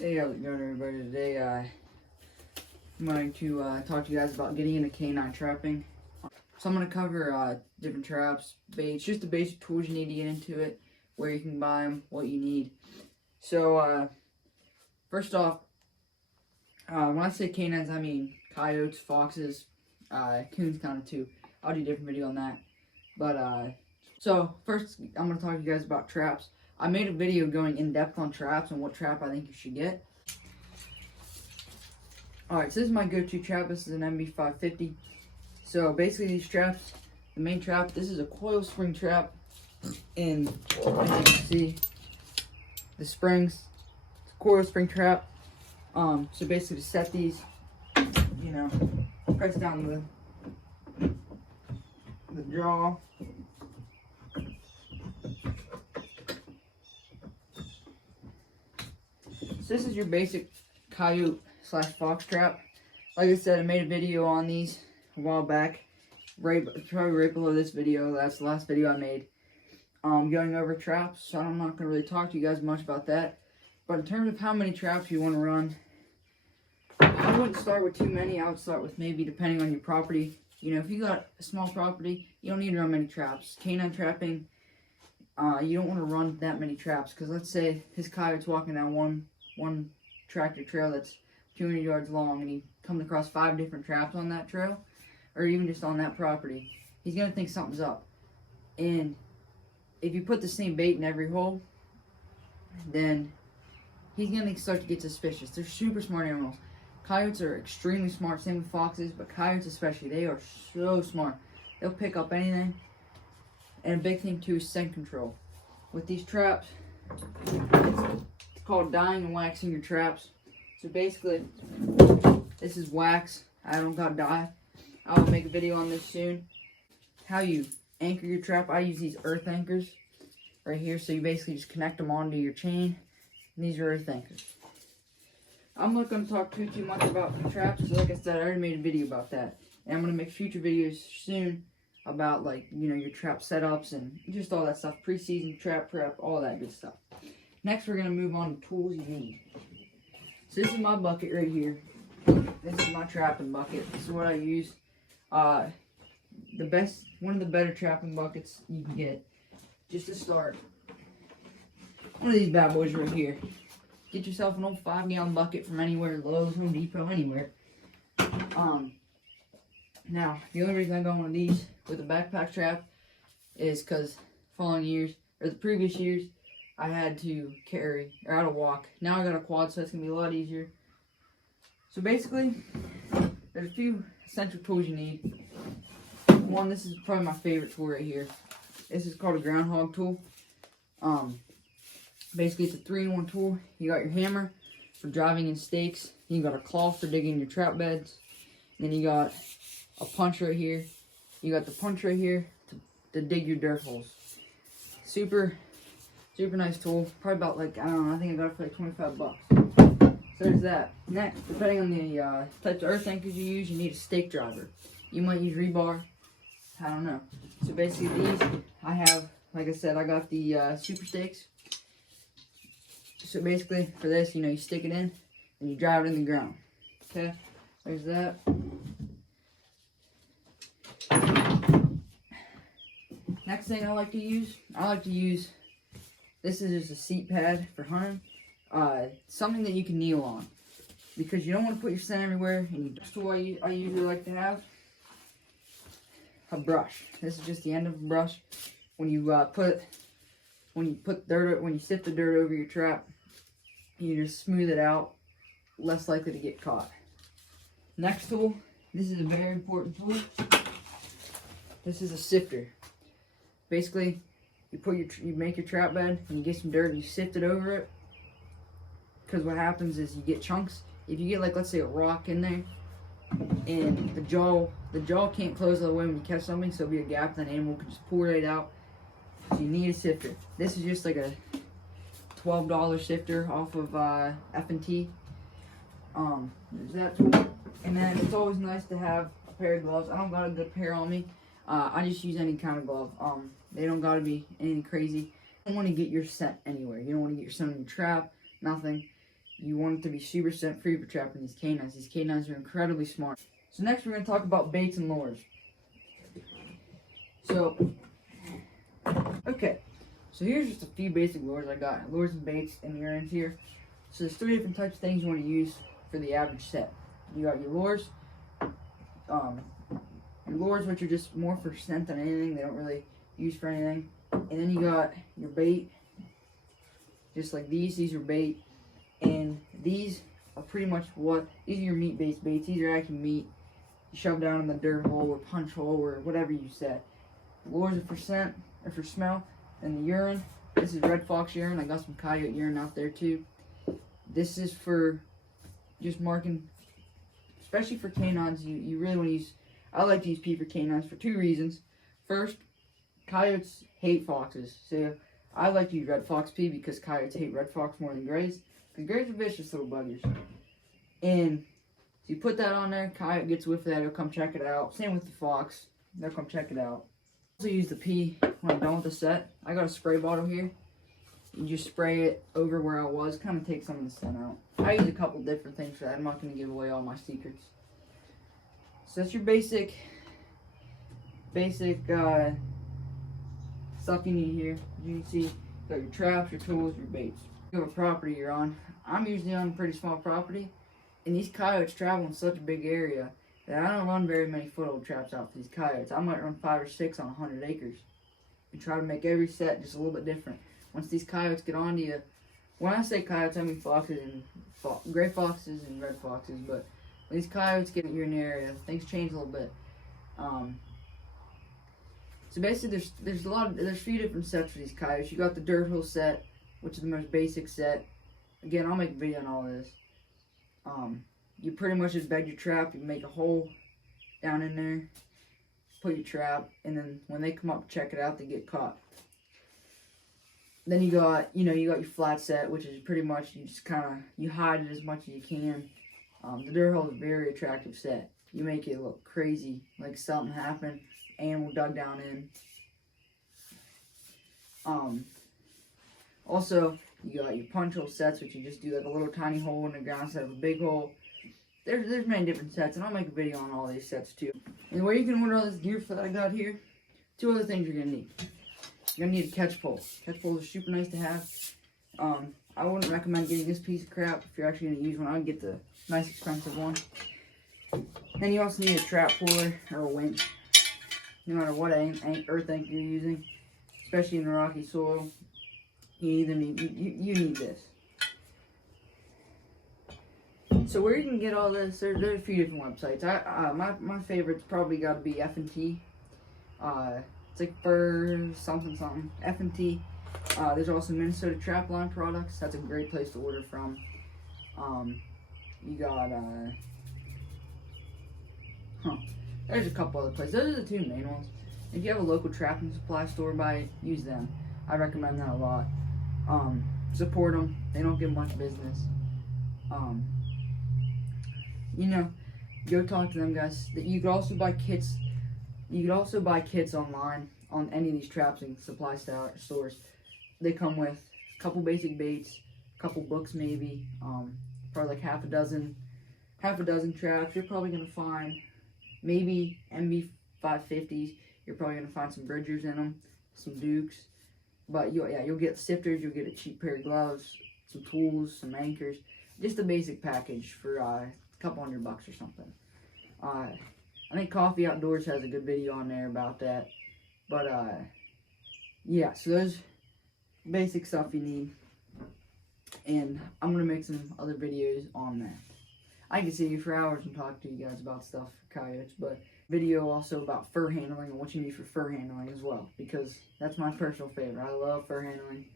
Hey, how's it going, everybody? Today, I'm going to talk to you guys about getting into canine trapping. So I'm going to cover different traps, baits, just the basic tools you need to get into it, where you can buy them, what you need. So, first off, when I say canines, I mean coyotes, foxes, coons kind of too. I'll do a different video on that. But, so first, I'm going to talk to you guys about traps. I made a video going in depth on traps and what trap I think you should get. Alright, so this is my go-to trap. This is an MB550. So basically these traps, the main trap, this is a coil spring trap. And as you can see, the springs, it's a coil spring trap. So basically to set these, you know, press down the jaw. So this is your basic coyote / fox trap. Like I said, I made a video on these a while back, probably right below this video. That's the last video I made, going over traps. So I'm not going to really talk to you guys much about that. But in terms of how many traps you want to run, I wouldn't start with too many. I would start with maybe, depending on your property. You know, if you got a small property, you don't need to run many traps. Canine trapping, you don't want to run that many traps, because let's say his coyote's walking down one tractor trail that's 200 yards long, and he comes across 5 different traps on that trail, or even just on that property. He's gonna think something's up. And if you put the same bait in every hole, then he's gonna start to get suspicious. They're super smart animals. Coyotes are extremely smart, same with foxes, but coyotes especially, they are so smart. They'll pick up anything. And a big thing too is scent control. With these traps, it's called dyeing and waxing your traps. So basically, this is wax. I don't got dye. I'll make a video on this soon. How you anchor your trap. I use these earth anchors right here. So you basically just connect them onto your chain. And these are earth anchors. I'm not going to talk too much about the traps, because like I said, I already made a video about that. And I'm going to make future videos soon about, like, you know, your trap setups and just all that stuff. Pre-season, trap prep, all that good stuff. Next, we're going to move on to tools you need. So this is my bucket right here. This is my trapping bucket. This is what I use. One of the better trapping buckets you can get, just to start. One of these bad boys right here. Get yourself an old 5-gallon bucket from anywhere, Lowe's, Home Depot, anywhere. Now, the only reason I got one of these with a backpack trap is because the previous years, I had to carry, or I had to walk. Now I got a quad, so it's going to be a lot easier. So basically, there's a few essential tools you need. One, this is probably my favorite tool right here. This is called a groundhog tool. Basically, it's a 3-in-1 tool. You got your hammer for driving in stakes. You got a claw for digging your trap beds. And then you got a punch right here. You got the punch right here to dig your dirt holes. Super nice tool. Probably about, like, I don't know, I think I got it for like 25 bucks. So there's that. Next, depending on the types of earth anchors you use, you need a stake driver. You might use rebar. I don't know. So basically these, I have, like I said, I got the super stakes. So basically for this, you know, you stick it in and you drive it in the ground. Okay, there's that. Next thing I like to use, this is just a seat pad for hunting. Something that you can kneel on, because you don't want to put your scent everywhere. And that's the way I usually like to have a brush. This is just the end of a brush. When you sift the dirt over your trap, you just smooth it out, less likely to get caught. Next tool, this is a very important tool. This is a sifter. Basically, you make your trap bed and you get some dirt and you sift it over it. Because what happens is you get chunks. If you get, like, let's say a rock in there, and the jaw can't close all the way when you catch something, so there'll be a gap, then the animal can just pull right out. So you need a sifter. This is just like a $12 sifter off of F&T. There's that tool. And then it's always nice to have a pair of gloves. I don't got a good pair on me. I just use any kind of glove. They don't gotta be anything crazy. You don't want to get your scent anywhere. You don't want to get your scent in your trap, nothing. you want it to be super scent free for trapping these canines. These canines are incredibly smart. So next we're going to talk about baits and lures. So, okay. So here's just a few basic lures I got. Lures and baits and your ends here. So there's 3 different types of things you want to use for the average set. You got your lures. Your lures, which are just more for scent than anything. They don't really use for anything. And then you got your bait. Just like these. These are bait. And these are pretty much these are your meat-based baits. These are actually meat. You shove down in the dirt hole or punch hole or whatever you set. The lures are for scent or for smell. And the urine, this is red fox urine. I got some coyote urine out there too. This is for just marking, especially for canines. You really want to use, I like to use pee for canines for 2 reasons. First, coyotes hate foxes. So I like to use red fox pee because coyotes hate red fox more than grays. Because grays are vicious little buggers. And so you put that on there, coyote gets a whiff of that, he'll come check it out. Same with the fox, they'll come check it out. I also use the pee when I'm done with the set. I got a spray bottle here. You just spray it over where I was, kind of take some of the scent out. I use a couple different things for that. I'm not going to give away all my secrets. So that's your basic stuff you need here. As you can see, you got your traps, your tools, your baits. You have a property you're on. I'm usually on a pretty small property, and these coyotes travel in such a big area that I don't run very many foothold traps out for these coyotes. I might run 5 or 6 on 100 acres and try to make every set just a little bit different. Once these coyotes get onto you, when I say coyotes, I mean foxes and gray foxes and red foxes, but when these coyotes get you in the area, things change a little bit. So basically, there's a few different sets for these coyotes. You got the dirt hole set, which is the most basic set. Again, I'll make a video on all this. You pretty much just bed your trap. You make a hole down in there, put your trap, and then when they come up to check it out, they get caught. Then you got your flat set, which is pretty much you hide it as much as you can. The dirt hole is a very attractive set. You make it look crazy, like something happened, animal dug down in. Also, you got your punch hole sets, which you just do like a little tiny hole in the ground instead of a big hole. There's many different sets, and I'll make a video on all these sets too. And where you can order all this gear that I got here, 2 other things you're gonna need. You're gonna need a catch pole. Catch poles are super nice to have. I wouldn't recommend getting this piece of crap if you're actually gonna use one. I'd get the nice expensive one. Then you also need a trap puller or a winch. No matter what earth anchor you're using, especially in the rocky soil, you need this. So where you can get all this, there's a few different websites. My favorite's probably got to be F&T. It's like for something F&T. There's also Minnesota Trapline products. That's a great place to order from. You got there's a couple other places. Those are the 2 main ones. If you have a local trapping supply store use them. I recommend that a lot. Support them. They don't get much business. Go talk to them guys. You could also buy kits. You could also buy kits online on any of these traps and supply stores. They come with a couple basic baits, a couple books maybe, probably like half a dozen traps. You're probably gonna find maybe MB550s. You're probably gonna find some Bridgers in them, some Dukes. But you'll get sifters. You'll get a cheap pair of gloves, some tools, some anchors, just a basic package for a couple $100 or something. I think Coffee Outdoors has a good video on there about that. But yeah, so there's basic stuff you need, and I'm gonna make some other videos on that. I can sit here for hours and talk to you guys about stuff for coyotes, but video also about fur handling and what you need for fur handling as well, because that's my personal favorite. I love fur handling.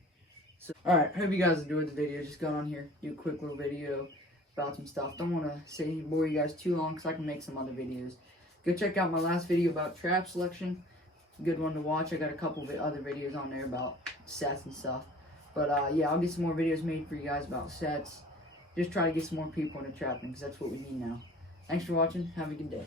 So, alright, hope you guys enjoyed the video. Just got on here, do a quick little video about some stuff. Don't want to bore you guys too long, because I can make some other videos. Go check out my last video about trap selection. Good one to watch. I got a couple of other videos on there about sets and stuff. But yeah, I'll get some more videos made for you guys about sets. Just try to get some more people into trapping, because that's what we need now. Thanks for watching. Have a good day.